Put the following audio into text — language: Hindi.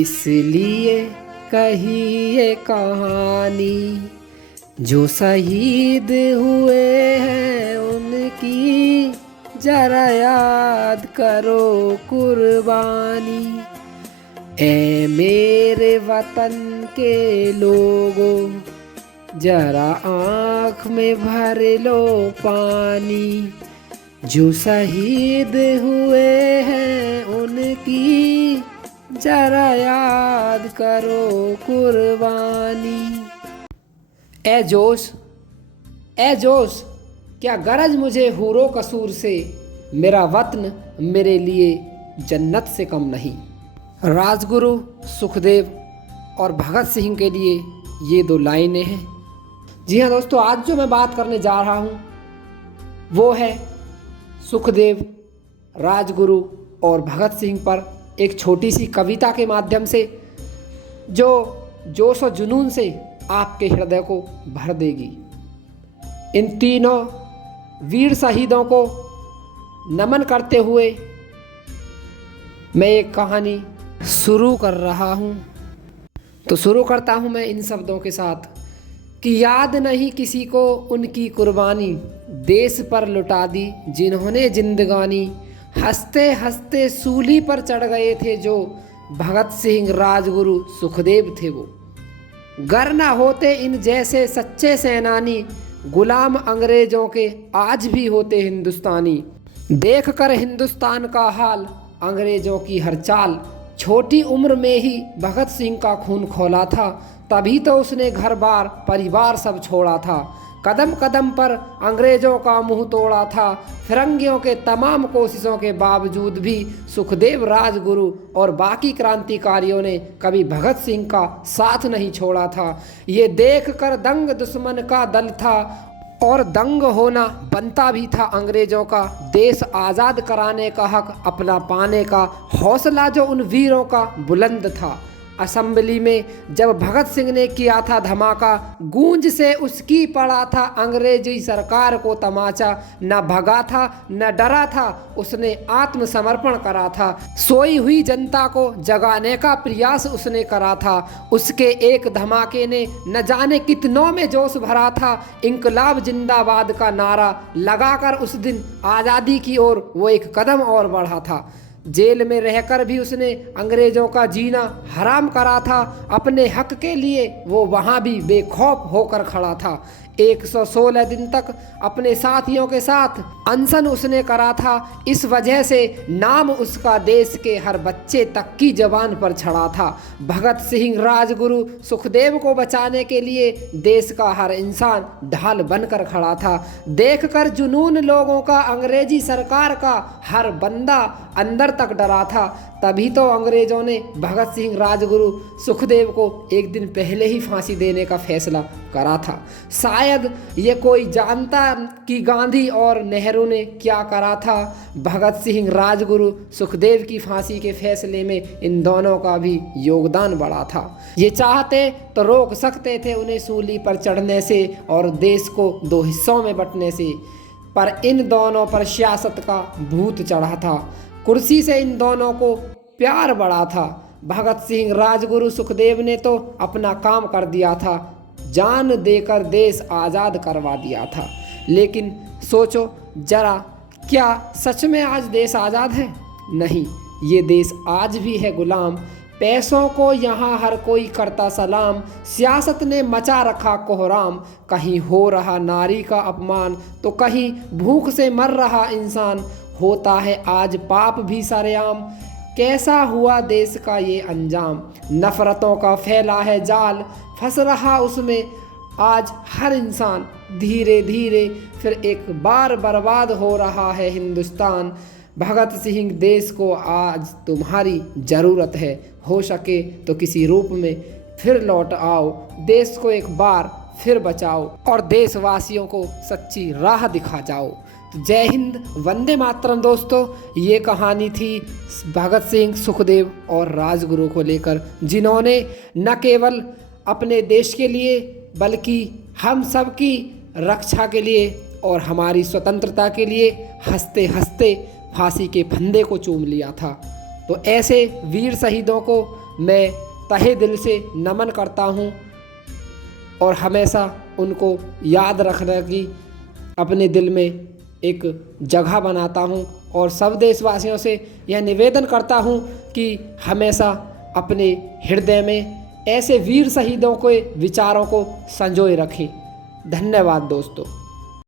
इसलिए कही ये कहानी, जो शहीद हुए हैं उनकी जरा याद करो कुर्बानी। ऐ मेरे वतन के लोगों, जरा आँख में भर लो पानी, जो शहीद हुए हैं उनकी जरा याद करो कुर्बानी। ए जोश क्या गरज मुझे हूरो कसूर से, मेरा वतन मेरे लिए जन्नत से कम नहीं। राजगुरु सुखदेव और भगत सिंह के लिए ये दो लाइनें हैं। जी हाँ दोस्तों, आज जो मैं बात करने जा रहा हूँ वो है सुखदेव, राजगुरु और भगत सिंह पर एक छोटी सी कविता के माध्यम से, जो जोश और जुनून से आपके हृदय को भर देगी। इन तीनों वीर शहीदों को नमन करते हुए मैं एक कहानी शुरू कर रहा हूँ। तो शुरू करता हूँ मैं इन शब्दों के साथ कि याद नहीं किसी को उनकी कुर्बानी, देश पर लुटा दी जिन्होंने जिंदगानी। हंसते हंसते सूली पर चढ़ गए थे जो, भगत सिंह राजगुरु सुखदेव थे वो। गर न होते इन जैसे सच्चे सेनानी, गुलाम अंग्रेजों के आज भी होते हिंदुस्तानी। देख कर हिंदुस्तान का हाल, अंग्रेजों की हर चाल, छोटी उम्र में ही भगत सिंह का खून खौला था, तभी तो उसने घर बार परिवार सब छोड़ा था। कदम कदम पर अंग्रेजों का मुंह तोड़ा था, फिरंगियों के तमाम कोशिशों के बावजूद भी सुखदेव, राजगुरु और बाकी क्रांतिकारियों ने कभी भगत सिंह का साथ नहीं छोड़ा था। ये देख कर दंग दुश्मन का दल था और दंग होना बनता भी था अंग्रेजों का। देश आज़ाद कराने का हक अपना पाने का हौसला जो उन वीरों का बुलंद था। असेंबली में जब भगत सिंह ने किया था धमाका, गूंज से उसकी पड़ा था अंग्रेजी सरकार को तमाचा। न भगा था न डरा था, उसने आत्मसमर्पण करा था। सोई हुई जनता को जगाने का प्रयास उसने करा था। उसके एक धमाके ने न जाने कितनों में जोश भरा था। इंकलाब जिंदाबाद का नारा लगाकर उस दिन आज़ादी की ओर वो एक कदम और बढ़ा था। जेल में रहकर भी उसने अंग्रेजों का जीना हराम करा था। अपने हक के लिए वो वहाँ भी बेखौफ होकर खड़ा था। 116 दिन तक अपने साथियों के साथ अनशन उसने करा था। इस वजह से नाम उसका देश के हर बच्चे तक की जबान पर छड़ा था। भगत सिंह, राजगुरु, सुखदेव को बचाने के लिए देश का हर इंसान ढाल बनकर खड़ा था। देखकर जुनून लोगों का अंग्रेजी सरकार का हर बंदा अंदर तक डरा था। तभी तो अंग्रेजों ने भगत सिंह, राजगुरु, सुखदेव को एक दिन पहले ही फांसी देने का फैसला करा था। शायद ये कोई जानता कि गांधी और नेहरू ने क्या करा था। भगत सिंह, राजगुरु, सुखदेव की फांसी के फैसले में इन दोनों का भी योगदान बड़ा था। ये चाहते तो रोक सकते थे उन्हें सूली पर चढ़ने से और देश को दो हिस्सों में बंटने से, पर इन दोनों पर सियासत का भूत चढ़ा था। कुर्सी से इन दोनों को प्यार बढ़ा था। भगत सिंह, राजगुरु, सुखदेव ने तो अपना काम कर दिया था, जान देकर देश आज़ाद करवा दिया था। लेकिन सोचो जरा, क्या सच में आज देश आज़ाद है? नहीं, ये देश आज भी है गुलाम। पैसों को यहाँ हर कोई करता सलाम, सियासत ने मचा रखा कोहराम। कहीं हो रहा नारी का अपमान तो कहीं भूख से मर रहा इंसान। होता है आज पाप भी सरेआम, कैसा हुआ देश का ये अंजाम। नफ़रतों का फैला है जाल, फंस रहा उसमें आज हर इंसान। धीरे धीरे फिर एक बार बर्बाद हो रहा है हिंदुस्तान। भगत सिंह, देश को आज तुम्हारी ज़रूरत है। हो सके तो किसी रूप में फिर लौट आओ, देश को एक बार फिर बचाओ और देशवासियों को सच्ची राह दिखा जाओ। तो जय हिंद, वंदे मातरम। दोस्तों, ये कहानी थी भगत सिंह, सुखदेव और राजगुरु को लेकर, जिन्होंने न केवल अपने देश के लिए बल्कि हम सब की रक्षा के लिए और हमारी स्वतंत्रता के लिए हंसते हंसते फांसी के फंदे को चूम लिया था। तो ऐसे वीर शहीदों को मैं तहे दिल से नमन करता हूँ और हमेशा उनको याद रखने की अपने दिल में एक जगह बनाता हूँ और सब देशवासियों से यह निवेदन करता हूँ कि हमेशा अपने हृदय में ऐसे वीर शहीदों के विचारों को संजोए रखें। धन्यवाद दोस्तों।